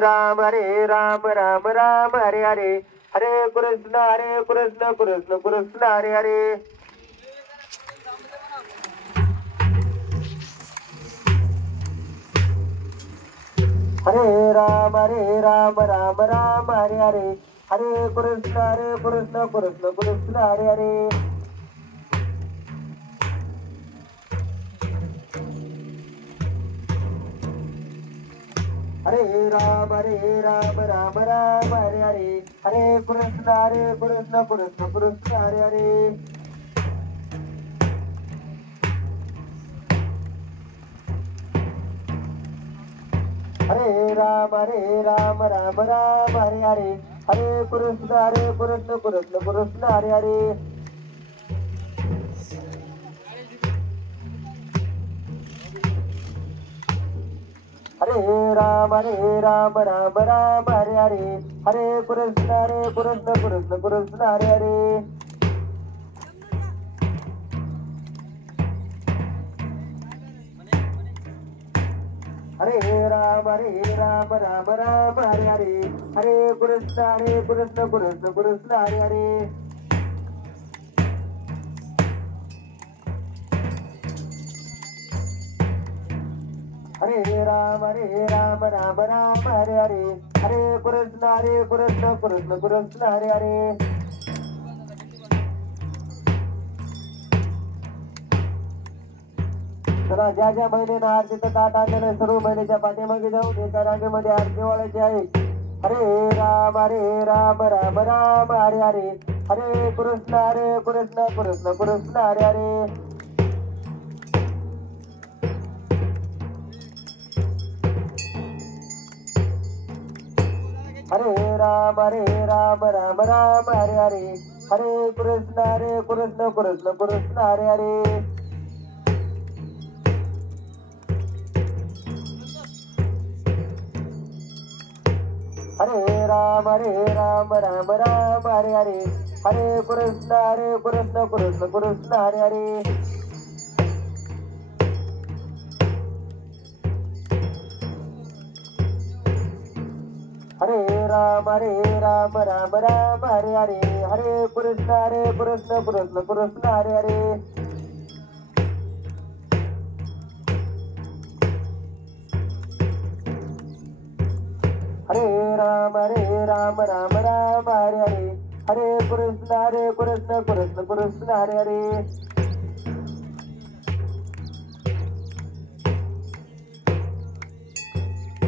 राम राम राम हरे हरे हरे कृष्ण कृष्ण कृष्ण हरे हरे हरे राम राम हरे हरे हरे कृष्ण कृष्ण हरे हरे हरे राम राम हरे हरे हरे कृष्ण कृष्ण हरे हरे हरे राम हरे हरे हरे कृष्ण कृष्ण हरे हरे हरे राम हरे हरे हरे कृष्ण कृष्ण हरे हरे हरे राम हरे हरे हरे कृष्ण कृष्ण हरे हरे हरे राम हरे हरे हरे कृष्ण कृष्ण हरे हरे चला ज्या ज्या महिन्यानं आरतीचं ताट आणलेलं सर्व महिन्याच्या पाठीमागे जाऊन एका रांगेमध्ये आरती वाळायची आहे हरे राम हरे हरे हरे कृष्ण कृष्ण हरे हरे हरे राम हरे हरे हरे कृष्ण कृष्ण हरे हरे हरे राम हरे हरे हरे कृष्ण कृष्ण हरे हरे हरे राम हरे हरे हरे कृष्ण कृष्ण हरे हरे हरे राम हरे हरे हरे कृष्ण कृष्ण हरे हरे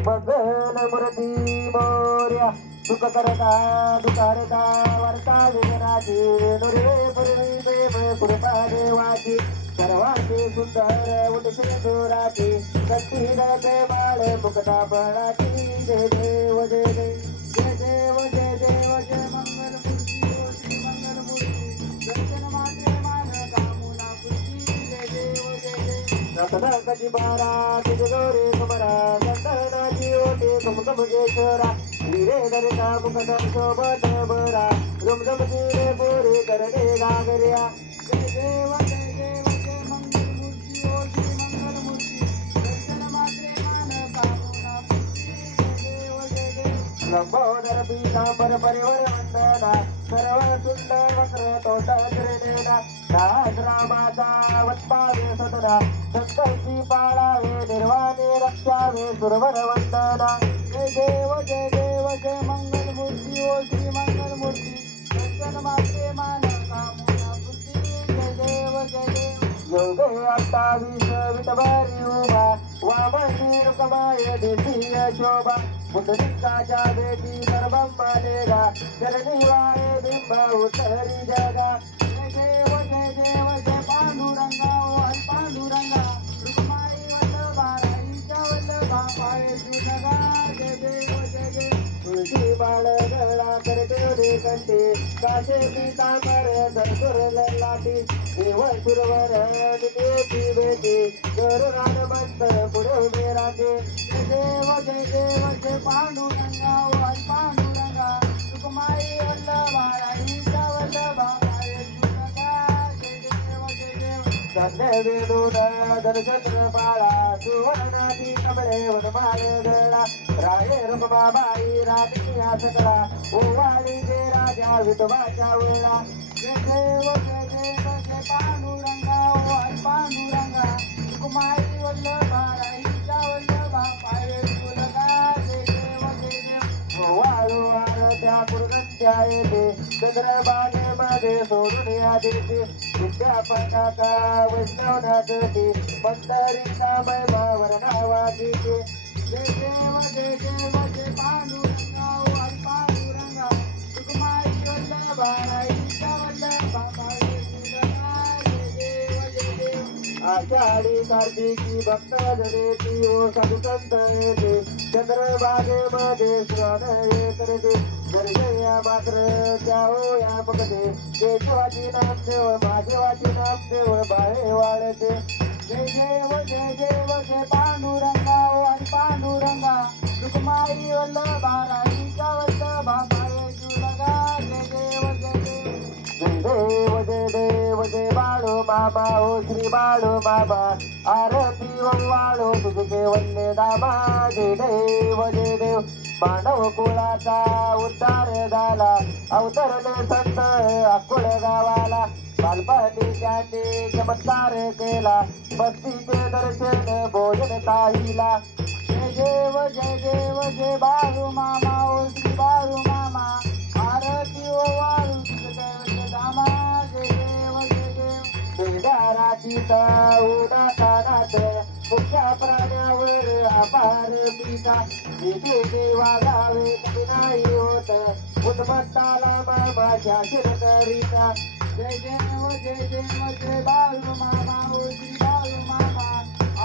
मंगल मूर्ती मोर्या सुख करता दुखारता वर्ता विघ्नाची नुर्वे पूर्वी देव कृपा देवाची सर्वांची सुंदर उठते जोराची शक्ती रथे बाळ मुक्ता बळाची जय देव जय देव जय देव जय मंगल मूर्ती दर्शन मात्रे मान कामुना पूर्ती जय देव सतनाची बारा तुझे गौरी कुमारा संतनाची ओटे कुमकुमेश्वरा वीरे दरिता मुखदम शोभत बरा रुमझुम जिरे पुरी करणे गागर्या जय देव जय मंगल मूर्ती ओटी मंगल मूर्ती दर्शन मात्रे मान कामुना पूर्ती जय देव लंबोदर पीतांबर परिवर वंदना सर्व सुंदर वक्र तोट त्रिनेना रामाचा वत्पावे सदना संतोषी पाळावे निर्वाणे रक्षावे सुरवर वंदना जय देव जय मंगल मूर्ती ओ श्री मंगल मूर्ती दर्शन मात्रे मान कामुना पूर्ती जय देव योगे 28 विटभरी उभा वामनी रुकमाय देशीय शोभा पुंडलिकाच्या भेटी सर्वम्मा देगा चरणी वाळे बिंब उतरी जगा जय देव जय पांडुरंगा ओ पांडुरंगा रुक्माई वल्लभा राईच्या वल्लभा पाये जुनगा जय देव तुळशी बाळ गळा करते कंठी काशे पीतांबर सरसुर लाटी देव सुरवर निती भेटी कर रानमंतर पुढे उभे राहते जय देव जय पांडुरंगा ओ पांडुरंगा रुक्माई वल्लभा राईच्या वल्लभा पाये जुनगा जय देव संध्या वेदून धनचंद्र बाळा सुवर्णाची कमळे वनमाळे गळा राणे रुक्माबाई राणी हा सकळा ओवाळी जे राजा विठोबाच्या वेळा जय देव जय पांडुरंगा ओ पांडुरंगा रुक्माई वल्लभा राईचा वल्लभा पावे तुलगा जय देव ओवाळू आरत्या कुरगंत्या येते चंद्रबागेमध्ये सोडून या देते विद्यापीठाचा वैष्णवनाथी पंढरीचा महिमा वर्णावाची जय देव जय पांडुरंगा ओ पांडुरंगा रुक्माई वल्लभा राईचा वल्लभा पावे तुलगा जय देव आषाढी कार्तिकी भक्त जनेती ओ साधू संत येते चंद्रबागेमध्ये स्नान हे करते दर्शया मात्र जाओ या पकते केशवाची नामदेव महादेवाची नामदेव बाळे वाळते जय जय पांडुरंगा ओ आणि पांडुरंगा रुक्माई वल्लभा राईचा वल्लभा पावे तुलगा जय देव जय बाळू बाबा ओ श्री बाळू बाबा आरती वाळू तुझे वल्ले दामा जय देव मानव कुळाचा उद्धार झाला अवतरले संत अकोळ गावाला बालपणी त्यांनी चमत्कार केला बस्तीचे दर्शन भोजन ताईला जय देव जय बाळू मामा ओ श्री बाळू मामा आरती ओ वाळू तुझे दामा जय देव रातीचा उदातानात मुख्या प्राण्यावर अपार पिता विधी वागावे कधी नाही होत उन्मत्ताला मामा शासन करीता जय जय बाळू मामा ओ श्री बाळू मामा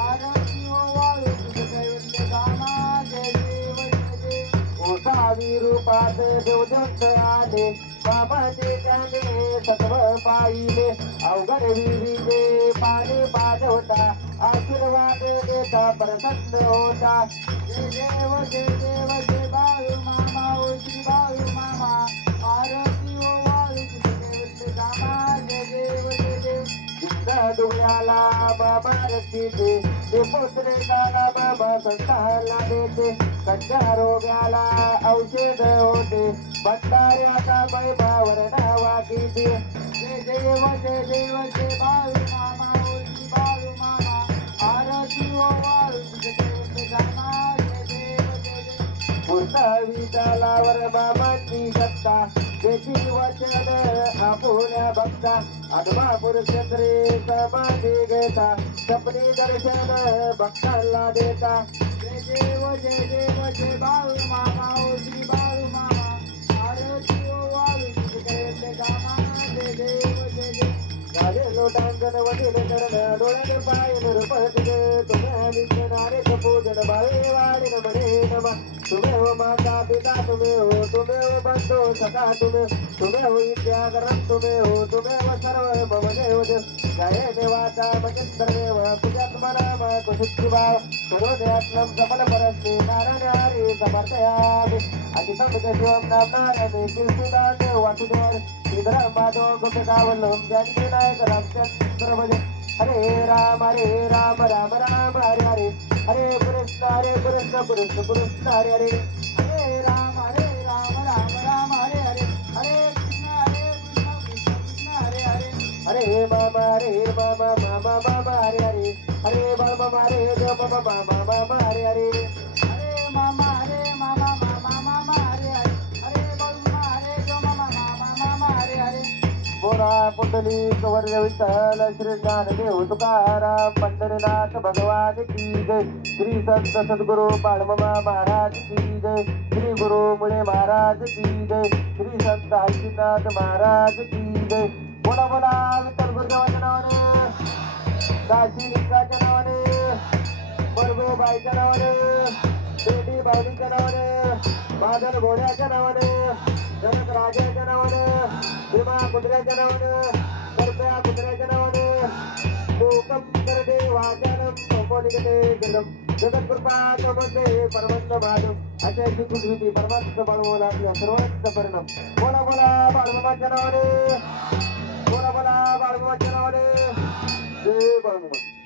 आरती ओ वाळू तुझे दामा जय देव ओसावी रूपात देवदत्त आले बाबाचे त्याने सत्व पाहिले अवघड विहिरीचे पाणी पाजवता आशीर्वाद देता प्रसन्न होता जय देव बाळू मामा ओ श्री बाळू मामा आरती ओ वाळू तुझे दामा जय देव डोळ्याला बाबा रचीते ते पोचले काला बाबा संताला देते कच्च्या रोग्याला औषध होते भंडाऱ्याचा महिमा वर्णावा किती जय देव बाळू मामा ओ श्री बाळू मामा आरती ओ वाळू तुझे दामा जय देव पुरतावी चालावर बाबांची सत्ता त्याची वचन आपुल्या भक्ता आत्मा पुरुषत्रे समाधी घेता सपनी दर्शन भक्तांना देता जय देव बाळू मामा ओ श्री बाळू मामा आरती ओ वाळू तुझे दामा जय देव झाले लोटांगण वडील चरण डोळ्याने पाय निरपत तुम्ही नारे पूजन बाळे वाढीन म्हणे नमा तुम्ही हो माता पिता तुम्ही हो बंधू सखा तुम्ही हो विद्याकरण तुम्ही हो सर्व भवदेव जय देवाचा मजेंद्र देव पूजात्मनाम कुशिभाव करोद्यात्म सफल परस्ते नारायण हरी समर्थयामि अतिसंत शिवम नामनारायणे कीर्तिदास वासुदेव श्रीधर माधव गोपिकावल्लभ जानकी नायक रामचंद्र भजे हरे राम राम राम हरे हरे हरे कृष्ण कृष्ण हरे हरे हरे राम राम राम हरे हरे हरे कृष्ण कृष्ण हरे हरे हरे मामा मामा हरे हरे हरे मामा हरे मामा हरे हरे हरे मामा मामा हरे हरे हरे मामा हरे मामा हरे हरे बोला पुंडली कवर्य विठ्ठल श्री ज्ञानदेव तुकाराम पंढरीनाथ भगवान की जय श्री संत सद्गुरु बाळमामा महाराज की जय श्री गुरु मुळे महाराज की जय श्री संत हरिनाथ महाराज की जय बोला बोला विठ्ठल गुरुदेवाच्या नावाने काशी लिंगाच्या नावाने परभूबाईच्या नावाने शेती बावलीच्या नावाने बादल घोड्याच्या नावाने जनक राजाच्या नावाने भीमा कुत्र्याच्या नावाने करप्या कुत्र्याच्या नावाने लोकम करदे वाचनम संपोलिकते जगम जगत्कृपा तमते परमंत माधव अशा श्रीकृष्णी परमात्म बाळमाला आपल्या सर्वांचा परिणाम बोला बोला बाळमामाच्या नावाने बोला बोला बाळमामाच्या नावाने जय बाळूमामा